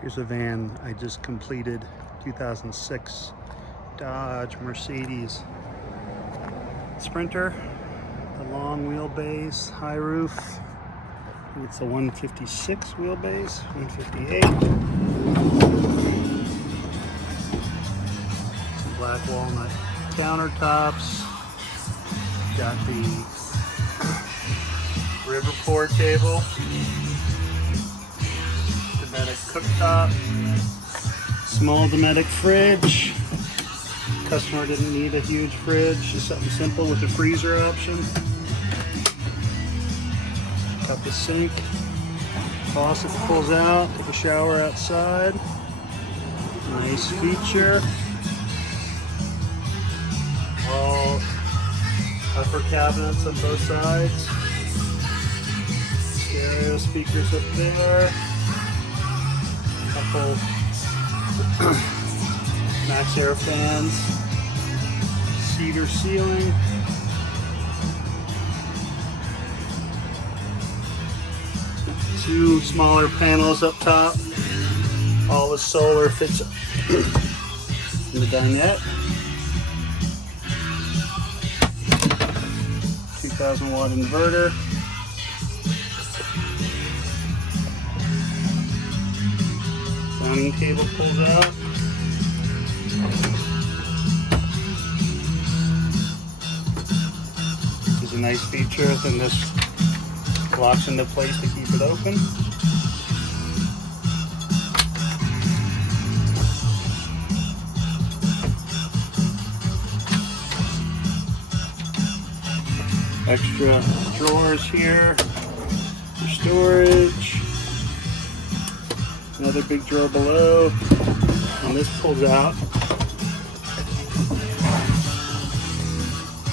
Here's a van I just completed, 2006 Dodge Mercedes Sprinter, the long wheelbase, high roof. I think it's a 156 wheelbase, 158. Black walnut countertops. Got the river pour table. Dometic cooktop. Small Dometic fridge. Customer didn't need a huge fridge, just something simple with a freezer option. Got the sink. Faucet pulls out, take a shower outside. Nice feature. All upper cabinets on both sides. Stereo speakers up there. Couple Max Air fans. Cedar ceiling. Two smaller panels up top. All the solar fits in the dinette. 2,000 watt inverter. Dining table pulls out. This is a nice feature, then this locks into place to keep it open. Extra drawers here for storage. Another big drawer below. And this pulls out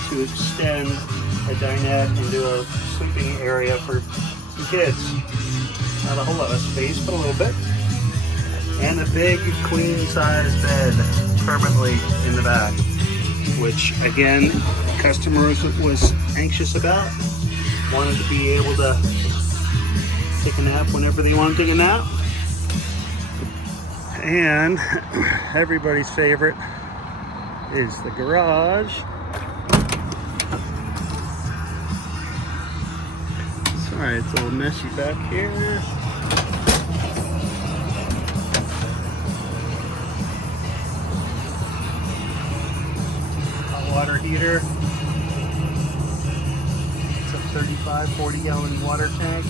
to extend a dinette into a sleeping area for kids. Not a whole lot of space, but a little bit. And a big queen size bed permanently in the back, which again, customers was anxious about. Wanted to be able to take a nap whenever they want to take a nap. And everybody's favorite is the garage. Sorry, it's a little messy back here. Hot water heater. It's a 35, 40 gallon water tank.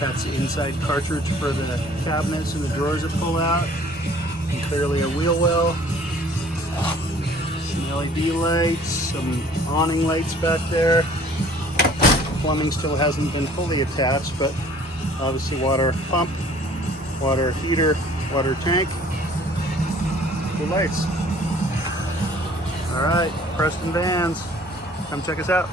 That's the inside cartridge for the cabinets and the drawers that pull out. And clearly a wheel well. Some LED lights, some awning lights back there. Plumbing still hasn't been fully attached, but obviously water pump, water heater, water tank, cool lights. All right, Preston Vans, come check us out.